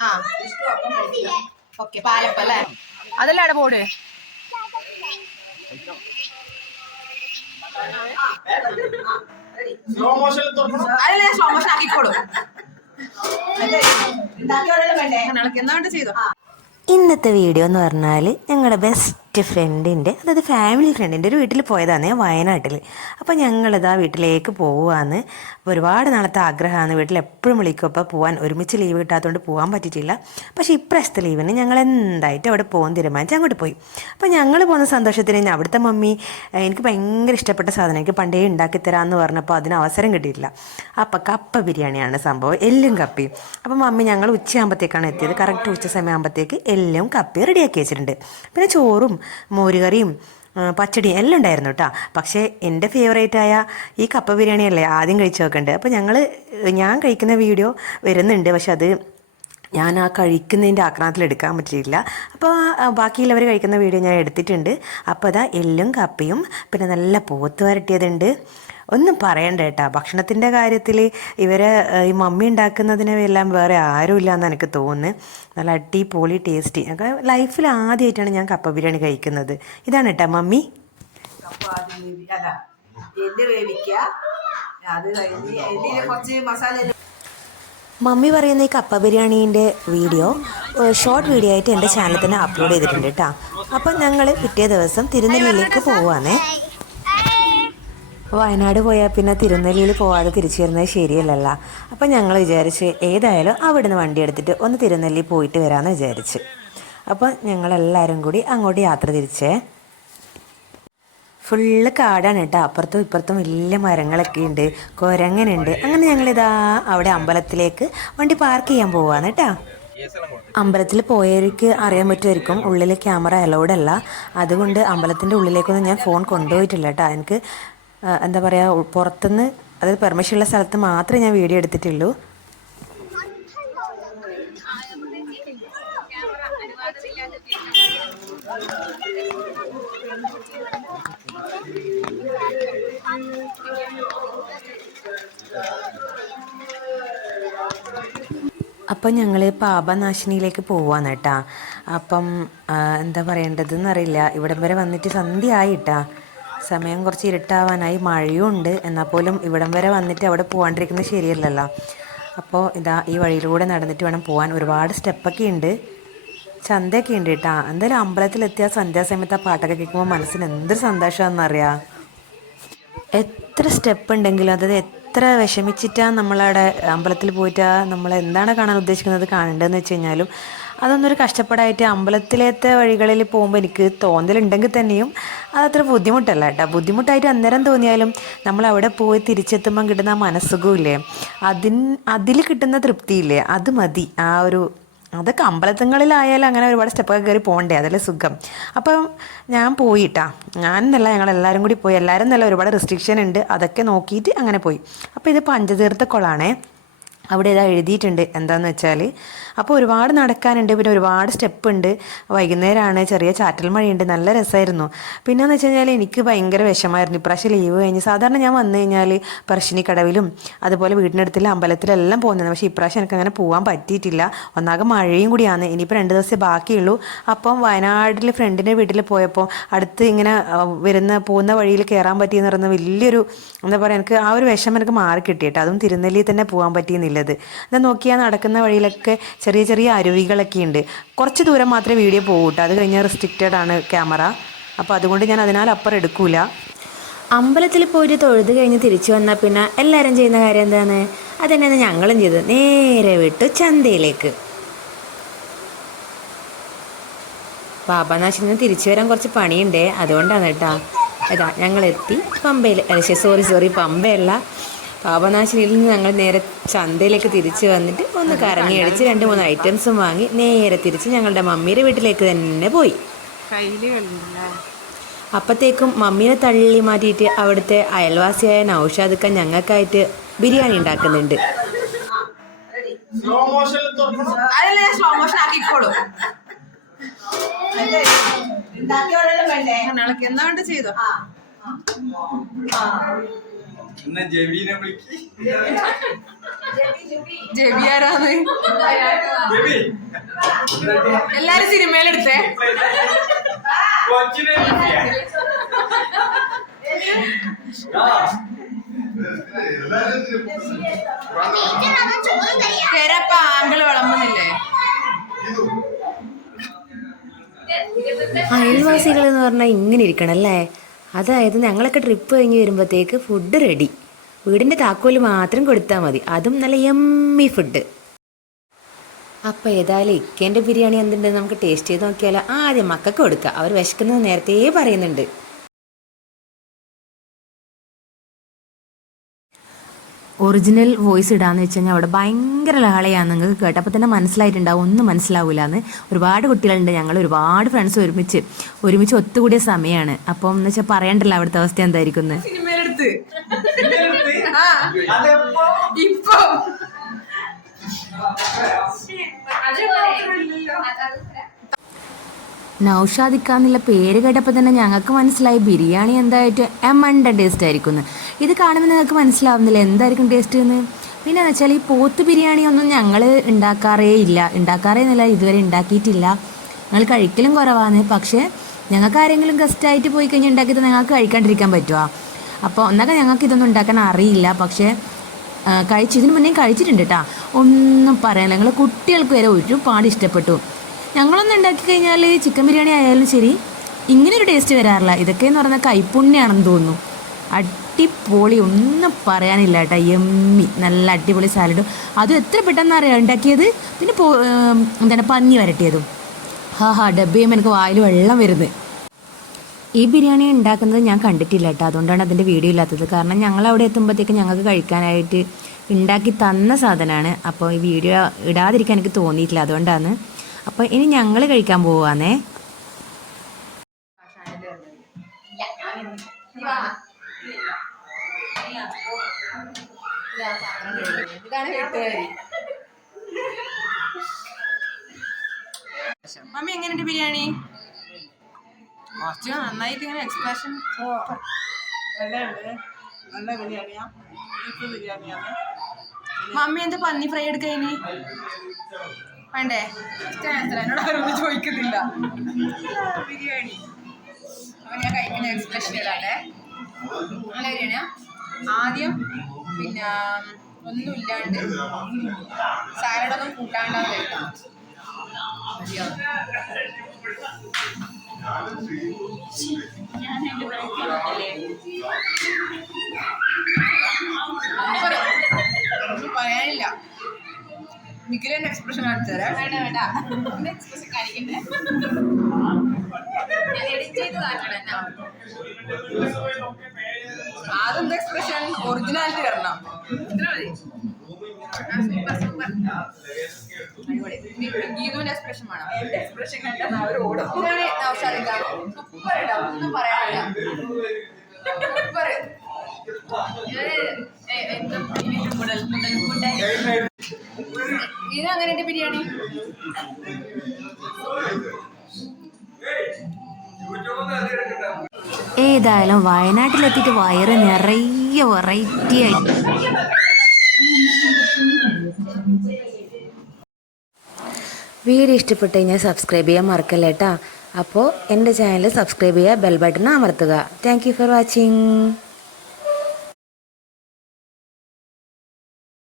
ആ. ഓക്കെ പാലപ്പം അല്ലേ? അതല്ലേ അവിടെ ബോർഡ് സ്ലോ മോഷനിൽ തുറക്കണം? അതല്ലേ സ്ലോ മോഷൻ ആക്കിക്കോളൂ. ഇന്നത്തെ വീഡിയോ എന്ന് പറഞ്ഞാൽ ഞങ്ങളുടെ ബെസ്റ്റ് ഫ്രണ്ടിന്റെ അതായത് ഫാമിലി ഫ്രണ്ടിന്റെ ഒരു വീട്ടിൽ പോയതാണ് വയനാട്ടിൽ. അപ്പോൾ ഞങ്ങളിതാ വീട്ടിലേക്ക് പോവുകയാണ്. ഒരുപാട് നാളത്തെ ആഗ്രഹമാണ് വീട്ടിൽ എപ്പോഴും വിളിക്കും. അപ്പോൾ പോകാൻ ഒരുമിച്ച് ലീവ് കിട്ടാത്തതുകൊണ്ട് പോകാൻ പറ്റിയിട്ടില്ല. പക്ഷേ ഇപ്രാവശ്യത്തെ ലീവിന് ഞങ്ങൾ എന്തായിട്ട് അവിടെ പോകാൻ തീരുമാനിച്ച് അങ്ങോട്ട് പോയി. അപ്പോൾ ഞങ്ങൾ പോകുന്ന സന്തോഷത്തിന് അവിടുത്തെ മമ്മി എനിക്ക് ഭയങ്കര ഇഷ്ടപ്പെട്ട സാധനം. എനിക്ക് പണ്ടേ ഉണ്ടാക്കി തരാമെന്ന് പറഞ്ഞപ്പോൾ അതിന് അവസരം കിട്ടിയിട്ടില്ല. അപ്പോൾ കപ്പ ബിരിയാണിയാണ് സംഭവം. എല്ലും കപ്പയും. അപ്പോൾ മമ്മി ഞങ്ങൾ ഉച്ചയാകുമ്പോഴത്തേക്കാണ് എത്തിയത്. കറക്റ്റ് ഉച്ച സമയമാകുമ്പോഴത്തേക്ക് എല്ലും കപ്പയും റെഡിയാക്കി വെച്ചിട്ടുണ്ട്. പിന്നെ ചോറും മോരുകറിയും പച്ചടി എല്ലാം ഉണ്ടായിരുന്നു കേട്ടോ പക്ഷേ എന്റെ ഫേവറേറ്റായ ഈ കപ്പ ബിരിയാണി അല്ലേ ആദ്യം കഴിച്ചു നോക്കണ്ടേ. അപ്പോൾ ഞങ്ങൾ ഞാൻ കഴിക്കുന്ന വീഡിയോ വരുന്നുണ്ട്. പക്ഷെ അത് ഞാൻ ആ കഴിക്കുന്നതിന്റെ ആക്രമണത്തിൽ എടുക്കാൻ പറ്റിയില്ല അപ്പോൾ ബാക്കിയുള്ളവർ കഴിക്കുന്ന വീഡിയോ ഞാൻ എടുത്തിട്ടുണ്ട്. അപ്പോൾ അതാ എല്ലും കപ്പയും പിന്നെ നല്ല പോത്ത് വരട്ടിയതുണ്ട് ഒന്നും പറയണ്ട കേട്ടാ. ഭക്ഷണത്തിന്റെ കാര്യത്തിൽ ഇവരെ ഈ മമ്മി ഉണ്ടാക്കുന്നതിനെ എല്ലാം വേറെ ആരുമില്ല എന്ന് എനിക്ക് തോന്നുന്നു. നല്ല അടിപൊളി ടേസ്റ്റി. ലൈഫിൽ ആദ്യമായിട്ടാണ് ഞാൻ കപ്പ ബിരിയാണി കഴിക്കുന്നത്. ഇതാണ് കേട്ടാ മമ്മി. മമ്മി പറയുന്ന ഈ കപ്പ ബിരിയാണീന്റെ വീഡിയോ ഷോർട്ട് വീഡിയോ ആയിട്ട് എന്റെ ചാനലിൽ തന്നെ അപ്ലോഡ് ചെയ്തിട്ടുണ്ട് കേട്ടോ. അപ്പം ഞങ്ങൾ പിറ്റേ ദിവസം തിരുനെല്ലിയിലേക്ക് പോവാണേ വയനാട് പോയാൽ പിന്നെ തിരുനെല്ലിയിൽ പോവാതെ തിരിച്ചു വരുന്നത് ശരിയല്ലല്ല. അപ്പം ഞങ്ങൾ വിചാരിച്ച് ഏതായാലും അവിടുന്ന് വണ്ടി എടുത്തിട്ട് ഒന്ന് തിരുനെല്ലി പോയിട്ട് വരാമെന്ന് വിചാരിച്ച്. അപ്പം ഞങ്ങളെല്ലാവരും കൂടി അങ്ങോട്ട് യാത്ര തിരിച്ചേ. ഫുള്ള് കാടാണ് കേട്ടോ. അപ്പുറത്തും ഇപ്പുറത്തും വലിയ മരങ്ങളൊക്കെ ഉണ്ട്. കുരങ്ങനുണ്ട്. അങ്ങനെ ഞങ്ങളിതാ അവിടെ അമ്പലത്തിലേക്ക് വണ്ടി പാർക്ക് ചെയ്യാൻ പോവാണ് കേട്ടോ. അമ്പലത്തിൽ പോയവർക്ക് അറിയാൻ പറ്റുമായിരിക്കും. ഉള്ളിൽ ക്യാമറ അലൗഡ് അല്ല. അതുകൊണ്ട് അമ്പലത്തിന്റെ ഉള്ളിലേക്കൊന്നും ഞാൻ ഫോൺ കൊണ്ടുപോയിട്ടില്ല കേട്ടോ. എനിക്ക് എന്താ പറയുക പുറത്തുനിന്ന് അതായത് പെർമിഷൻ ഉള്ള സ്ഥലത്ത് മാത്രമേ ഞാൻ വീഡിയോ എടുത്തിട്ടുള്ളൂ. അപ്പം ഞങ്ങൾ പാപനാശിനിയിലേക്ക് പോവാന്ന് കേട്ടാ അപ്പം എന്താ പറയേണ്ടതെന്ന് അറിയില്ല ഇവിടം വരെ വന്നിട്ട് സന്ധ്യ ആയിട്ടാ സമയം കുറച്ച് ഇരുട്ടാവാനായി മഴയും ഉണ്ട് എന്നാൽ പോലും ഇവിടം വരെ വന്നിട്ട് അവിടെ പോകാണ്ടിരിക്കുന്നത് ശരിയല്ലല്ലോ. അപ്പോൾ ഇതാ ഈ വഴിയിലൂടെ നടന്നിട്ട് വേണം പോകാൻ ഒരുപാട് സ്റ്റെപ്പൊക്കെ ഉണ്ട്. ചന്തയൊക്കെ ഉണ്ട് കേട്ടാ. എന്തായാലും അമ്പലത്തിലെത്തിയ സന്ധ്യാസമയത്ത് ആ പാട്ടൊക്കെ കേൾക്കുമ്പോൾ മനസ്സിന് എന്തൊരു സന്തോഷമാണെന്നറിയാം. എത്ര സ്റ്റെപ്പ് ഉണ്ടെങ്കിലും അതായത് എത്ര വിഷമിച്ചിട്ടാണ് നമ്മളവിടെ അമ്പലത്തിൽ പോയിട്ട് നമ്മൾ എന്താണ് കാണാൻ ഉദ്ദേശിക്കുന്നത് കാണേണ്ടതെന്ന് വെച്ച് കഴിഞ്ഞാലും അതൊന്നും കഷ്ടപ്പെടായിട്ട് അമ്പലത്തിലത്തെ വഴികളിൽ പോകുമ്പോൾ എനിക്ക് തോന്നലുണ്ടെങ്കിൽ തന്നെയും അതത്ര ബുദ്ധിമുട്ടല്ല കേട്ടോ. ബുദ്ധിമുട്ടായിട്ട് അന്നേരം തോന്നിയാലും നമ്മൾ അവിടെ പോയി തിരിച്ചെത്തുമ്പം കിട്ടുന്ന ആ മനസ്സുഖമില്ലേ അതിൻ അതിൽ കിട്ടുന്ന തൃപ്തിയില്ലേ? അത് മതി. ആ ഒരു അതൊക്കെ അമ്പലത്തങ്ങളിലായാലും അങ്ങനെ ഒരുപാട് സ്റ്റെപ്പൊക്കെ കയറി പോകണ്ടേ? അതല്ലേ സുഖം. അപ്പം ഞാൻ പോയിട്ടാ. ഞാൻ എന്നല്ല ഞങ്ങൾ എല്ലാവരും കൂടി പോയി. എല്ലാവരും നല്ല ഒരുപാട് റെസ്ട്രിക്ഷൻ ഉണ്ട്. അതൊക്കെ നോക്കിയിട്ട് അങ്ങനെ പോയി. അപ്പോൾ ഇത് പഞ്ചതീർത്ഥ കുളമാണേ അവിടെ ഇതാ എഴുതിയിട്ടുണ്ട്. എന്താണെന്ന് വെച്ചാൽ അപ്പോൾ ഒരുപാട് നടക്കാനുണ്ട് പിന്നെ ഒരുപാട് സ്റ്റെപ്പ് ഉണ്ട് വൈകുന്നേരമാണ് ചെറിയ ചാറ്റൽ മഴയുണ്ട് നല്ല രസമായിരുന്നു പിന്നെന്ന് വെച്ച് കഴിഞ്ഞാൽ എനിക്ക് ഭയങ്കര വിഷമായിരുന്നു. ഇപ്രാവശ്യം ലീവ് കഴിഞ്ഞ് സാധാരണ ഞാൻ വന്നു കഴിഞ്ഞാൽ പറശ്ശിനിക്കടവിലും അതുപോലെ വീടിനടുത്തുള്ള അമ്പലത്തിലെല്ലാം പോകുന്നത് പക്ഷേ ഇപ്രാവശ്യം എനിക്ക് അങ്ങനെ പോകാൻ പറ്റിയിട്ടില്ല. ഒന്നാകെ മഴയും കൂടിയാണ്. ഇനിയിപ്പോൾ രണ്ട് ദിവസമേ ബാക്കിയുള്ളൂ. അപ്പം വയനാട്ടിൽ ഫ്രണ്ടിന്റെ വീട്ടിൽ പോയപ്പോൾ അടുത്ത് ഇങ്ങനെ വരുന്ന പോകുന്ന വഴിയിൽ കയറാൻ പറ്റിയെന്ന് പറയുന്ന വലിയൊരു എന്താ പറയുക എനിക്ക് ആ ഒരു വിഷമം എനിക്ക് മാറി കിട്ടിയിട്ട് അതും തിരുനെല്ലിയിൽ തന്നെ പോകാൻ പറ്റിയെന്നുള്ളത്. എന്താ നോക്കിയാൽ നടക്കുന്ന വഴിയിലൊക്കെ ചെറിയ ചെറിയ അരുവികളൊക്കെ ഉണ്ട്. കുറച്ച് ദൂരം മാത്രമേ വീഡിയോ പോകൂട്ടോ അത് കഴിഞ്ഞാൽ റെസ്ട്രിക്റ്റഡ് ആണ് ക്യാമറ അപ്പോൾ അതുകൊണ്ട് ഞാൻ അതിനാൽ അപ്പുറം എടുക്കൂല. അമ്പലത്തിൽ പോയിട്ട് തൊഴുത് കഴിഞ്ഞ് തിരിച്ചു വന്നാൽ പിന്നെ എല്ലാവരും ചെയ്യുന്ന കാര്യം എന്താണ്? അതന്നെയാണ് ഞങ്ങളും ചെയ്തത്. നേരെ വിട്ടു ചന്തയിലേക്ക്. പാപനാശിന് തിരിച്ചു വരാൻ കുറച്ച് പണിയുണ്ടേ. അതുകൊണ്ടാണ് കേട്ടോ. ഇതാ ഞങ്ങളെത്തി. പമ്പയിൽ സോറി സോറി പമ്പയല്ല. പാപനാശിനിയിൽ നിന്ന് ഞങ്ങൾ നേരെ ചന്തയിലേക്ക് തിരിച്ചു വന്നിട്ട് ഒന്ന് കറങ്ങി അടിച്ച് രണ്ട് മൂന്ന് ഐറ്റംസും വാങ്ങി നേരെ തിരിച്ച് ഞങ്ങളുടെ മമ്മിയുടെ വീട്ടിലേക്ക് തന്നെ പോയി. അപ്പത്തേക്കും അപ്പോഴത്തേക്കും മമ്മീനെ തള്ളി മാറ്റിയിട്ട് അവിടുത്തെ അയൽവാസിയായ നൗഷാദുക്ക ഞങ്ങൾക്കായിട്ട് ബിരിയാണി ഉണ്ടാക്കുന്നുണ്ട്. സ്ലോ സ്ലോ മോഷൻ ആക്കിക്കോളൂ. ചെയ്തോ? എന്നാ ജെബീനെ വിളിക്ക്? ജെബി ആരാന്ന് ജെബി എല്ലാരും സിനിമയിലെടുത്തേ. കൊച്ചിനെ പേരപ്പ ആങ്കിൾ വിളമ്പുന്നില്ലേ? അയൽവാസികൾ എന്ന് പറഞ്ഞാൽ ഇങ്ങനെ ഇരിക്കണം അല്ലേ അതായത് ഞങ്ങളൊക്കെ ട്രിപ്പ് കഴിഞ്ഞ് വരുമ്പോഴത്തേക്ക് ഫുഡ് റെഡി വീടിന്റെ താക്കോൽ മാത്രം കൊടുത്താൽ മതി. അതും നല്ല എമ്മി ഫുഡ് അപ്പോൾ ഏതായാലും ഇക്കേന്റെ ബിരിയാണി എന്തുണ്ടെന്ന് നമുക്ക് ടേസ്റ്റ് ചെയ്ത് നോക്കിയാലോ. ആദ്യം മക്കൾക്ക് കൊടുക്കുക അവർ വിശക്കുന്നത് നേരത്തെ പറയുന്നുണ്ട്. ഒറിജിനൽ വോയിസ് ഇടാന്ന് വെച്ച് കഴിഞ്ഞാൽ അവിടെ ഭയങ്കര ലഹളയാണ് നിങ്ങൾക്ക് കേട്ടപ്പോൾ തന്നെ മനസ്സിലായിട്ടുണ്ടാവും ഒന്നും മനസ്സിലാവില്ല എന്ന് ഒരുപാട് കുട്ടികളുണ്ട് ഞങ്ങൾ ഒരുപാട് ഫ്രണ്ട്സ് ഒരുമിച്ച് ഒരുമിച്ച് ഒത്തുകൂടിയ സമയമാണ് അപ്പം എന്ന് വെച്ചാൽ പറയണ്ടല്ലോ അവിടുത്തെ അവസ്ഥ എന്തായിരിക്കും നൗഷാദിക്കാന്നുള്ള നൗഷാദിക്ക എന്നുള്ള പേര് കേട്ടപ്പോൾ തന്നെ ഞങ്ങൾക്ക് മനസ്സിലായി ബിരിയാണി എന്തായിട്ട്? എമണ്ട ടേസ്റ്റ് ആയിരിക്കും ഇത് കാണുമ്പോൾ നിങ്ങൾക്ക് മനസ്സിലാവുന്നില്ല. എന്തായിരിക്കും ടേസ്റ്റ് എന്ന്? പിന്നെ എന്ന് വെച്ചാൽ ഈ പോത്ത് ബിരിയാണി ഒന്നും ഞങ്ങൾ ഉണ്ടാക്കാറേ ഇല്ല. ഉണ്ടാക്കാറേ എന്നല്ല ഇതുവരെ ഉണ്ടാക്കിയിട്ടില്ല. ഞങ്ങൾ കഴിക്കലും കുറവാണ്. പക്ഷേ ഞങ്ങൾക്ക് ആരെങ്കിലും ഗസ്റ്റായിട്ട് പോയി കഴിഞ്ഞാൽ ഉണ്ടാക്കിയത് ഞങ്ങൾക്ക് കഴിക്കാണ്ടിരിക്കാൻ പറ്റുമോ അപ്പോൾ ഒന്നൊക്കെ ഞങ്ങൾക്ക് ഇതൊന്നും ഉണ്ടാക്കാൻ അറിയില്ല. പക്ഷേ കഴിച്ച് ഇതിന് മുന്നേ കഴിച്ചിട്ടുണ്ട് കേട്ടോ ഒന്നും പറയാനില്ല ഞങ്ങൾ കുട്ടികൾക്ക് വരെ ഒരുപാട് ഇഷ്ടപ്പെട്ടു. ഞങ്ങളൊന്നും ഉണ്ടാക്കി കഴിഞ്ഞാൽ ചിക്കൻ ബിരിയാണി ആയാലും ശരി ഇങ്ങനൊരു ടേസ്റ്റ് വരാറില്ല. ഇതൊക്കെ എന്ന് പറഞ്ഞാൽ കൈപ്പുണ്യാണെന്ന് തോന്നുന്നു. അടിപൊളി ഒന്നും പറയാനില്ല കേട്ടോ. എമ്മി നല്ല അടിപൊളി സാലഡും അതും എത്ര പെട്ടെന്ന് അറിയാം? ഉണ്ടാക്കിയത്? പിന്നെ പോ എന്താണ് പന്നി വരട്ടിയതും. ഹാ ഹാ ഡബ്ബയും എനിക്ക് വായിൽ വെള്ളം വരുന്നത്. ഈ ബിരിയാണി ഉണ്ടാക്കുന്നത് ഞാൻ കണ്ടിട്ടില്ല കേട്ടോ. അതുകൊണ്ടാണ് അതിന്റെ വീഡിയോ ഇല്ലാത്തത്. കാരണം ഞങ്ങൾ അവിടെ എത്തുമ്പോഴത്തേക്ക് ഞങ്ങൾക്ക് കഴിക്കാനായിട്ട് ഉണ്ടാക്കി തന്ന സാധനമാണ്. അപ്പോൾ ഈ വീഡിയോ ഇടാതിരിക്കാൻ എനിക്ക് തോന്നിയിട്ടില്ല. അതുകൊണ്ടാണ്. അപ്പോൾ ഇനി ഞങ്ങൾ കഴിക്കാൻ പോവാന്നേ. ഇതാണ് വീട്ടുകാരി. മമ്മി എങ്ങനെയുണ്ട് ബിരിയാണി? കുറച്ച് നന്നായിട്ട് ഇങ്ങനെ എക്സ്പ്രഷൻ നല്ല ബിരിയാണിയാ. ബിരിയാണിയാണ് മമ്മി എന്താ പന്നി ഫ്രൈ എടുക്കഞ്ഞി വേണ്ടേ? ഇഷ്ടമാണ് എന്നോട് ആരും ചോദിക്കുന്നില്ല ബിരിയാണി. അപ്പൊ ഞാൻ കഴിക്കുന്ന എക്സ്പ്രഷൻ ഇടാല്ലേ നല്ല ബിരിയാണിയാ? ആദ്യം പിന്നെ ഒന്നും ഇല്ലാണ്ട് സൂപ്പർ. ഒന്നും പറയാനില്ല. മിഗിലെ എക്സ്പ്രഷൻ കാണിച്ചു തരാം. വേണ്ട വേണ്ട. എക്സ്പ്രഷൻ കാണിക്കണ്ടേ? എഡിറ്റ് ചെയ്ത് കാണിക്കണം ആദ്യത്തെ എക്സ്പ്രഷൻ ഒറിജിനാലിറ്റി വരണം. ഗീതുവിന്റെ എക്സ്പ്രഷൻ വേണം. എക്സ്പ്രഷൻ കണ്ടാൽ അവർ ഓടും. ഇതാണ് നൗഷാദിക്ക സൂപ്പർ ഇടാം. ഒന്നും പറയാനില്ല. സൂപ്പർ മുതൽ മുതൽ കൂട്ടായി ഇത് അങ്ങനെ ബിരിയാണി? ഏതായാലും വയനാട്ടിലെത്തിയിട്ട് വയറ് നിറയെ വെറൈറ്റി ആയി. വീഡിയോ ഇഷ്ടപ്പെട്ട് കഴിഞ്ഞാൽ സബ്സ്ക്രൈബ് ചെയ്യാൻ മറക്കല്ല കേട്ടോ അപ്പോൾ എന്റെ ചാനൽ സബ്സ്ക്രൈബ് ചെയ്യുക ബെൽ ബട്ടൺ അമർത്തുക. Thank for watching